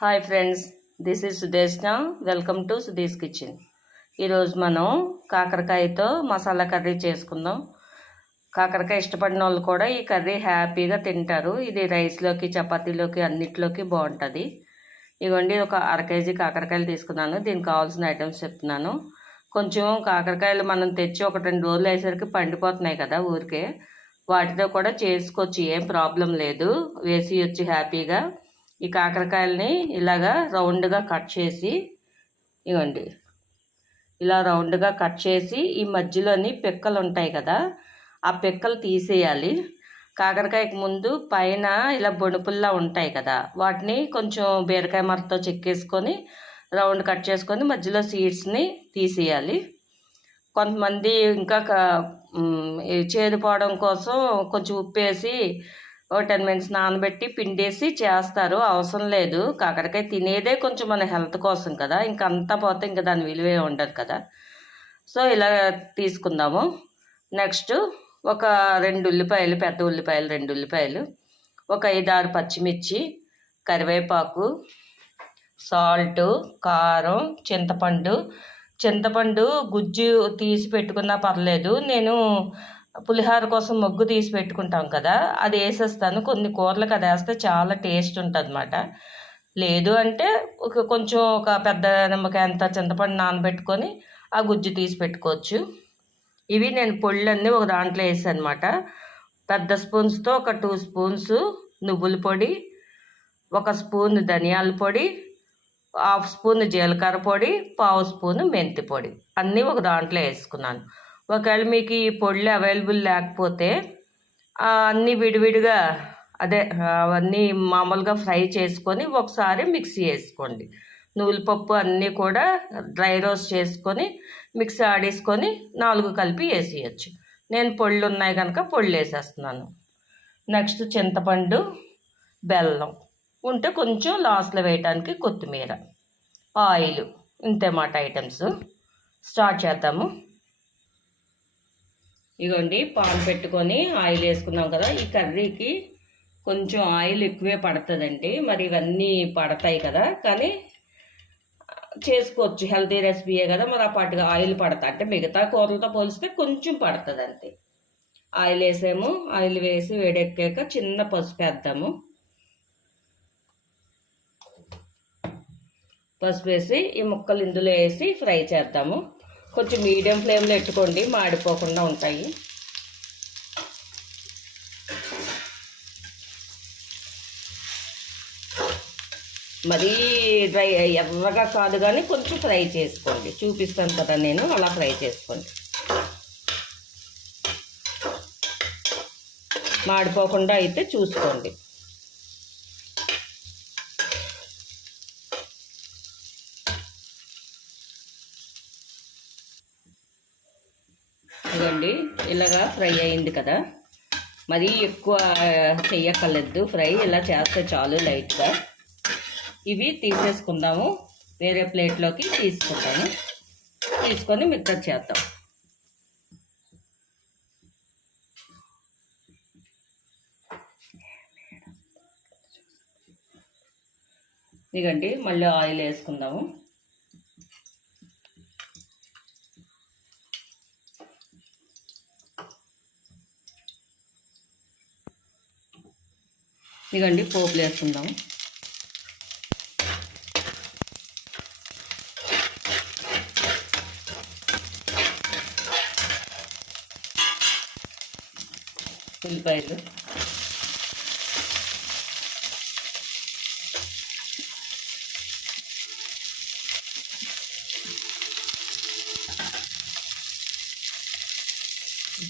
Hi friends, this is Sudeshna. Welcome to Sudhi's kitchen. ఈరోజు మనం కాకరకాయతో masala curry చేసుకుందాం. కాకరకాయ ఇష్టపడిన వాళ్ళు కూడా ఈ కర్రీ హ్యాపీగా తింటారు. ఇది రైస్లోకి, చపాతీలోకి అన్నిట్లోకి బాగుంటుంది. ఇవ్వండి, ఒక అర కేజీ కాకరకాయలు తీసుకున్నాను. దీనికి కావాల్సిన ఐటమ్స్ చెప్తున్నాను. కొంచెం కాకరకాయలు మనం తెచ్చి ఒక 2 రోజులు అయ్యేసరికి పండిపోతున్నాయి కదా ఊరికే. వాటితో కూడా చేసుకోవచ్చు, ఏం ప్రాబ్లం లేదు. వేసి హ్యాపీగా ఈ కాకరకాయలని ఇలాగా రౌండ్గా కట్ చేసి, ఇవ్వండి ఇలా రౌండ్గా కట్ చేసి ఈ మధ్యలోని పిక్కలు ఉంటాయి కదా, ఆ పిక్కలు తీసేయాలి. కాకరకాయకి ముందు పైన ఇలా బొణుపుల్లా ఉంటాయి కదా, వాటిని కొంచెం బీరకాయ మరతో చెక్కేసుకొని రౌండ్ కట్ చేసుకొని మధ్యలో సీడ్స్ని తీసేయాలి. కొంతమంది ఇంకా చేదు పోవడం కోసం కొంచెం ఉప్పు వేసి 10 మినిట్స్ నానబెట్టి పిండేసి చేస్తారు. అవసరం లేదు, కాకరకాయ తినేదే కొంచెం మన హెల్త్ కోసం కదా, ఇంకా అంతా పోతే ఇంకా దాని విలువే ఉండదు కదా. సో ఇలా తీసుకుందాము. నెక్స్ట్ ఒక 2 ఉల్లిపాయలు, పెద్ద ఉల్లిపాయలు 2 ఉల్లిపాయలు, ఒక 5-6 పచ్చిమిర్చి, కరివేపాకు, సాల్ట్, కారం, చింతపండు గుజ్జు తీసి పెట్టుకున్నా పర్లేదు. నేను పులిహోర కోసం మొగ్గు తీసి పెట్టుకుంటాం కదా, అది వేసేస్తాను. కొన్ని కూరలకు అది వేస్తే చాలా టేస్ట్ ఉంటుంది అన్నమాట. లేదు అంటే కొంచెం ఒక పెద్ద నిమ్మకాయ అంత చింతపండు నానబెట్టుకొని ఆ గుజ్జు తీసి పెట్టుకోవచ్చు. ఇవి నేను పొళ్ళన్నీ ఒక దాంట్లో వేసాను అనమాట. పెద్ద స్పూన్స్తో ఒక 2 స్పూన్స్ నువ్వుల పొడి, 1 స్పూన్ ధనియాల పొడి, 1/2 స్పూన్ జీలకర్ర పొడి, 1/2 స్పూన్ మెంతి పొడి అన్నీ ఒక దాంట్లో వేసుకున్నాను. ఒకవేళ మీకు ఈ పొడులు అవైలబుల్ లేకపోతే అన్నీ విడివిడిగా అవన్నీ మామూలుగా ఫ్రై చేసుకొని ఒకసారి మిక్సీ వేసుకోండి. నువ్వుల పప్పు అన్నీ కూడా డ్రై రోస్ట్ చేసుకొని మిక్సీ ఆడేసుకొని 4 కలిపి వేసేయచ్చు. నేను పొళ్ళు ఉన్నాయి కనుక పొళ్ళు వేసేస్తున్నాను. నెక్స్ట్ చింతపండు, బెల్లం ఉంటే కొంచెం లాస్ట్లో వేయటానికి కొత్తిమీర, ఆయిల్, ఇంతేమాట ఐటమ్స్. స్టార్ట్ చేద్దాము. ఇగోండి, పాన్ పెట్టుకొని ఆయిల్ వేసుకున్నాం కదా. ఈ కర్రీకి కొంచెం ఆయిల్ ఎక్కువే పడుతుందండి. మరి ఇవన్నీ పడతాయి కదా, కానీ చేసుకోవచ్చు, హెల్తీ రెసిపీయే కదా. మరి ఆ పాటుగా ఆయిల్ పడతా అంటే మిగతా కూరలతో పోలిస్తే కొంచెం పడుతుంది అంతే. ఆయిల్ వేసాము. ఆయిల్ వేసి వేడెక్కాక చిన్న పసుపు వేద్దాము. పసుపు వేసి ఈ ముక్కలు ఇందులో వేసి ఫ్రై చేద్దాము. కొంచెం మీడియం ఫ్లేమ్లో పెట్టుకోండి, మాడిపోకుండా ఉంటాయి. మరీ డ్రై ఎర్రగా కాదు కానీ కొంచెం ఫ్రై చేసుకోండి. చూపిస్తాను కదా నేను, అలా ఫ్రై చేసుకోండి. మాడిపోకుండా అయితే చూసుకోండి. ఇదండి, ఇలాగా ఫ్రై అయింది కదా. మరీ ఎక్కువ చెయ్యక్కర్లేదు ఫ్రై, ఇలా చేస్తే చాలు లైట్గా. ఇవి తీసేసుకుందాము, వేరే ప్లేట్లోకి తీసుకొని మిక్సర్ చేద్దాం. ఇదండి, మళ్ళీ ఆయిల్ వేసుకుందాము. ఇదండి, పోపులు వేసుకుందాము. ఉల్లిపాయలు,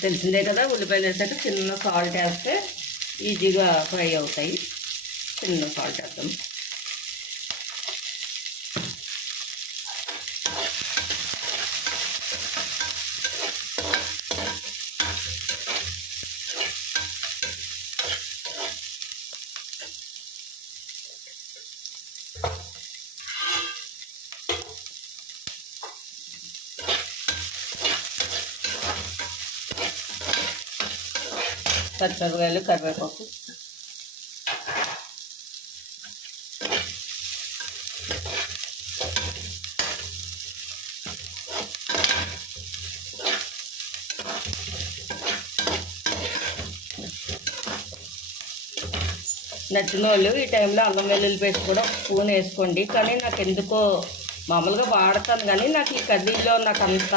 తెలిసిందే కదా. ఉల్లిపాయలు వేసాక చిన్న సాల్ట్ వేస్తే ఈజీగా ఫ్రై అవుతాయి. చిన్న సాల్ట్ వేద్దాం. పచ్చిమిరపకాయలు, కరివేపాకు, నచ్చిన వాళ్ళు ఈ టైంలో అల్లం వెల్లుల్లి పేస్ట్ కూడా ఒక స్పూన్ వేసుకోండి. కానీ నాకు ఎందుకో మామూలుగా వాడతాను, కానీ నాకు ఈ కర్రీలో నాకు అంత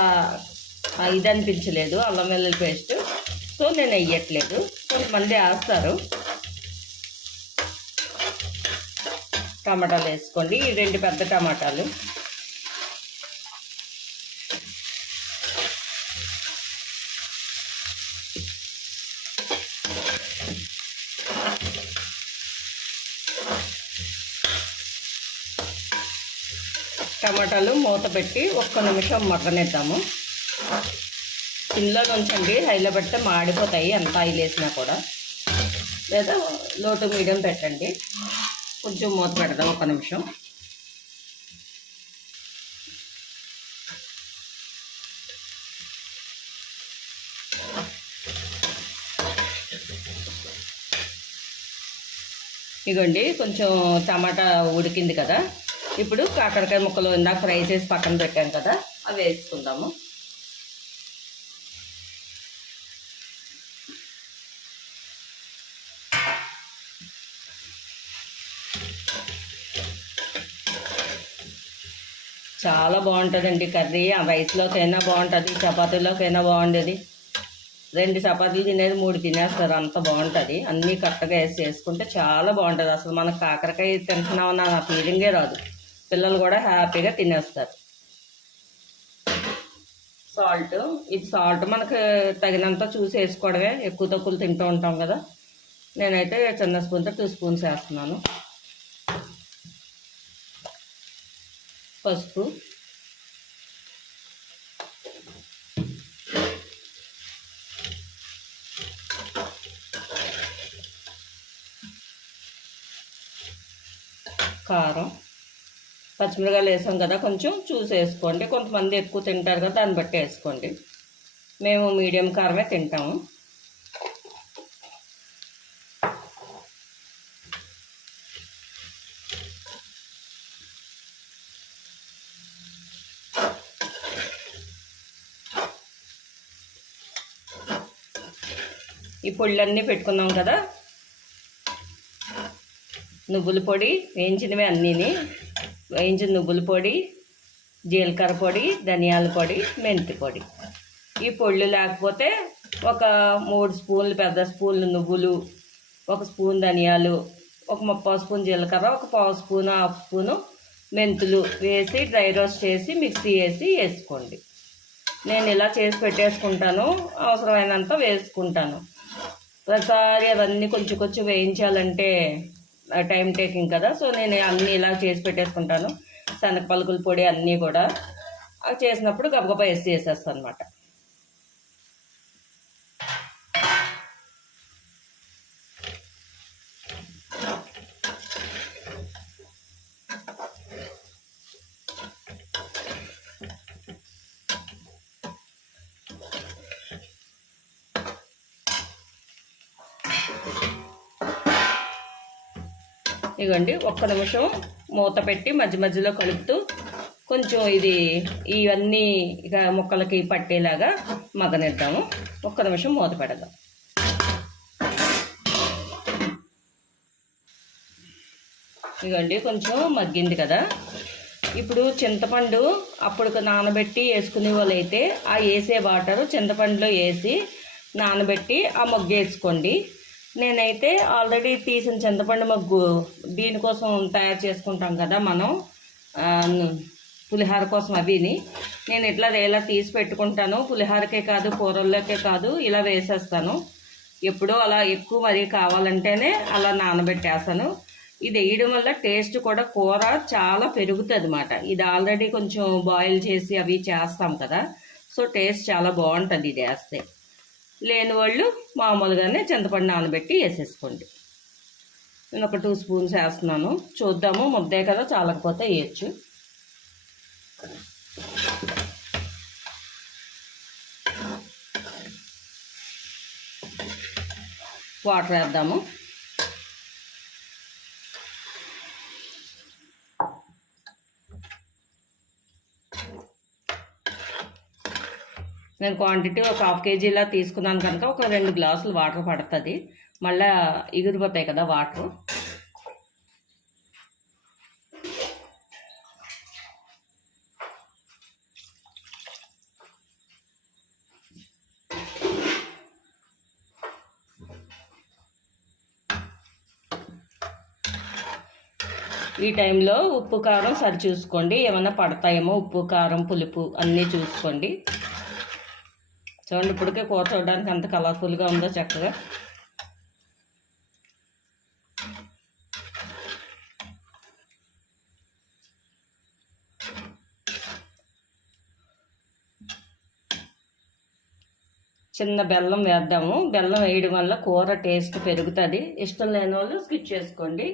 ఇది అనిపించలేదు అల్లం వెల్లుల్లి పేస్ట్. సో నేను వేయట్లేదు. కొంతమంది వేస్తారు. టమాటాలు వేసుకోండి, ఈ 2 పెద్ద టమాటాలు. టమాటాలు మూత పెట్టి 1 నిమిషం మగ్గనిద్దాము. సిమ్లో ఉంచండి, హైలో పెడితే మాడిపోతాయి ఎంత ఆయిల్ వేసినా కూడా. లేదా లో టు మీడియం పెట్టండి. కొంచెం మూత పెడదాం 1 నిమిషం. ఇగోండి కొంచెం టమాటా ఉడికింది కదా. ఇప్పుడు కాకరకాయ ముక్కలు ఇందాక ఫ్రై చేసి పక్కన పెట్టాం కదా, అవి వేసుకుందాము. చాలా బాగుంటుందండి కర్రీ. ఆ రైస్లోకైనా బాగుంటుంది, చపాతీలోకైనా బాగుండేది. 2 చపాతీలు తినేది 3 తినేస్తారు, అంత బాగుంటుంది. అన్నీ కరెక్ట్గా వేసి చేసుకుంటే చాలా బాగుంటుంది. అసలు మనకు కాకరకాయ తింటున్నామన్న నా ఫీలింగే రాదు. పిల్లలు కూడా హ్యాపీగా తినేస్తారు. సాల్ట్, ఇది సాల్ట్ మనకు తగినంత చూసి వేసుకోవడమే. ఎక్కువ తక్కువ తింటూ ఉంటాం కదా. నేనైతే చిన్న స్పూన్తో 2 స్పూన్స్ వేస్తున్నాను. పసుపు, కారం, పచ్చిమిరకాయలు వేసాం కదా, కొంచెం చూసి వేసుకోండి. కొంతమంది ఎక్కువ తింటారు కదా, దాన్ని బట్టి వేసుకోండి. మేము మీడియం కారమే తింటాము. ఈ పొళ్ళన్నీ పెట్టుకున్నాం కదా. నువ్వుల పొడి వేయించినవి అన్నీని, వేయించిన నువ్వుల పొడి, జీలకర్ర పొడి, ధనియాల పొడి, మెంతి పొడి. ఈ పొళ్ళు లేకపోతే ఒక 3 స్పూన్లు పెద్ద స్పూన్లు నువ్వులు, 1 స్పూన్ ధనియాలు, ఒక 3/4 స్పూన్ జీలకర్ర, ఒక 1/2 స్పూను 1/2 స్పూను మెంతులు వేసి డ్రై రోస్ట్ చేసి మిక్సీ వేసుకోండి. నేను ఇలా చేసి పెట్టేసుకుంటాను, అవసరమైనంత వేసుకుంటాను. ప్రతిసారి అవన్నీ కొంచెం కొంచెం వేయించాలంటే టైం టేకింగ్ కదా. సో నేను అన్నీ ఇలా చేసి పెట్టేసుకుంటాను. శనగ పలుకుల పొడి అన్నీ కూడా చేసినప్పుడు గబగబా వేసేస్తాను అనమాట. ఇవ్వండి 1 నిమిషం మూత పెట్టి మధ్య మధ్యలో కలుపుతూ కొంచెం ఇవన్నీ ఇక ముక్కలకి పట్టేలాగా మగ్గనిద్దాము. 1 నిమిషం మూత పెడదాం. ఇవ్వండి కొంచెం మగ్గింది కదా. ఇప్పుడు చింతపండు అప్పుడు నానబెట్టి వేసుకునే వాళ్ళు అయితే ఆ వేసే వాటరు చింతపండులో వేసి నానబెట్టి ఆ మగ్గు వేసుకోండి. నేనైతే ఆల్రెడీ తీసిన చింతపండు మగ్గు దీనికోసం తయారు చేసుకుంటాం కదా మనం పులిహోర కోసం. అవిని నేను ఇలా తీసి పెట్టుకుంటాను. పులిహోరకే కాదు, కూరల్లోకే కాదు, ఇలా వేసేస్తాను. ఎప్పుడో అలా ఎక్కువ మరీ కావాలంటేనే అలా నానబెట్టేస్తాను. ఇది వేయడం వల్ల టేస్ట్ కూడా కూర చాలా పెరుగుతుంది అన్నమాట. ఇది ఆల్రెడీ కొంచెం బాయిల్ చేసి అవి చేస్తాం కదా, సో టేస్ట్ చాలా బాగుంటుంది ఇది వేస్తే. లేని వాళ్ళు మామూలుగానే చింతపండు నానబెట్టి వేసేసుకోండి. నేను ఒక 2 స్పూన్స్ వేస్తున్నాను. చూద్దాము, ముద్దే కదా, చాలకపోతే వేయచ్చు. వాటర్ వేద్దాము. నేను క్వాంటిటీ ఒక 1/2 కేజీలా తీసుకున్నాను కనుక ఒక 2 గ్లాసులు వాటర్ పడుతుంది. మళ్ళీ ఎగిరిపోతాయి కదా వాటర్. ఈ టైంలో ఉప్పు కారం సరి చూసుకోండి, ఏమైనా పడతాయేమో, ఉప్పు కారం పులుపు అన్నీ చూసుకోండి. చూడండి ఇప్పటికే కూర చూడడానికి అంత కలర్ఫుల్గా ఉందో చక్కగా. చిన్న బెల్లం వేద్దాము. బెల్లం వేయడం వల్ల కూర టేస్ట్ పెరుగుతుంది. ఇష్టం లేని వాళ్ళు స్కిప్ చేసుకోండి.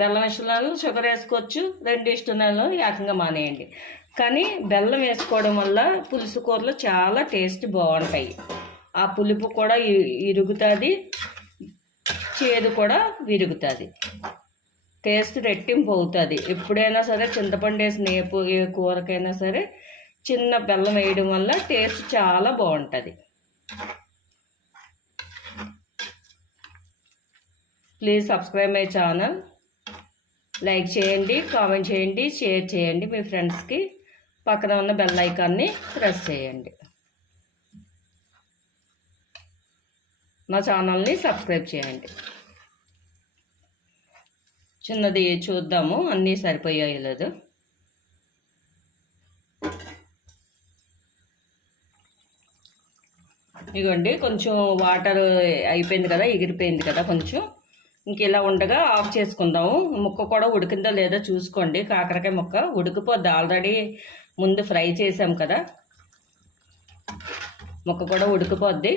బెల్లం ఇష్టం లేని షుగర్ వేసుకోవచ్చు, రెండు ఇష్టం లేని ఏకంగా మానేయండి. కానీ బెల్లం వేసుకోవడం వల్ల పులుసు కూరలు చాలా టేస్ట్ బాగుంటాయి. ఆ పులుపు కూడా ఇరుగుతుంది, చేదు కూడా విరుగుతుంది, టేస్ట్ రెట్టింపు అవుతుంది. ఎప్పుడైనా సరే చింతపండు వేసిన ఏ కూరకైనా సరే చిన్న బెల్లం వేయడం వల్ల టేస్ట్ చాలా బాగుంటుంది. Please subscribe my channel. Like చేయండి, కామెంట్ చేయండి, షేర్ చేయండి మీ ఫ్రెండ్స్కి. పక్కన ఉన్న బెల్ ఐకాన్ని ప్రెస్ చేయండి. నా ఛానల్ని సబ్స్క్రైబ్ చేయండి. చిన్నది చూద్దాము అన్నీ సరిపోయాయో లేదు. ఇదిగోండి కొంచెం వాటర్ అయిపోయింది కదా, ఎగిరిపోయింది కదా కొంచెం. ఇంక ఇలా ఉండగా ఆఫ్ చేసుకుందాము. ముక్క కూడా ఉడికిందో లేదో చూసుకోండి. కాకరకాయ ముక్క ఉడికిపోద్ది, ఆల్రెడీ ముందు ఫ్రై చేసాం కదా, ముక్క కూడా ఉడికిపోద్ది.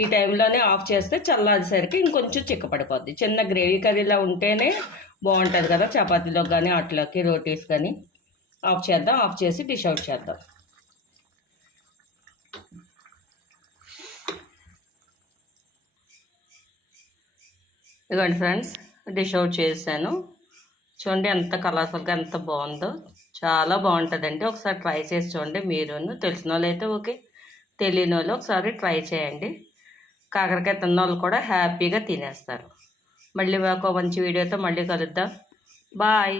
ఈ టైంలోనే ఆఫ్ చేస్తే చల్లారేసరికి ఇంకొంచెం చిక్కపడిపోద్ది. చిన్న గ్రేవీ కర్రీలా ఉంటేనే బాగుంటుంది కదా, చపాతీలో కానీ అట్లకి రోటీస్ కానీ. ఆఫ్ చేద్దాం, ఆఫ్ చేసి డిష్ అవుట్ చేద్దాం. ఇదిగోండి ఫ్రెండ్స్, డిష్ అవుట్ చేశాను. చూడండి ఎంత కలర్ఫుల్గా ఎంత బాగుందో, చాలా బాగుంటుందండి. ఒకసారి ట్రై చేసి చూడండి. మీరును తెలిసిన వాళ్ళు అయితే ఓకే, తెలియని వాళ్ళు ఒకసారి ట్రై చేయండి. కాకరకాయ తిన్న వాళ్ళు కూడా హ్యాపీగా తినేస్తారు. మళ్ళీ ఒక మంచి వీడియోతో మళ్ళీ కలుద్దాం. బాయ్.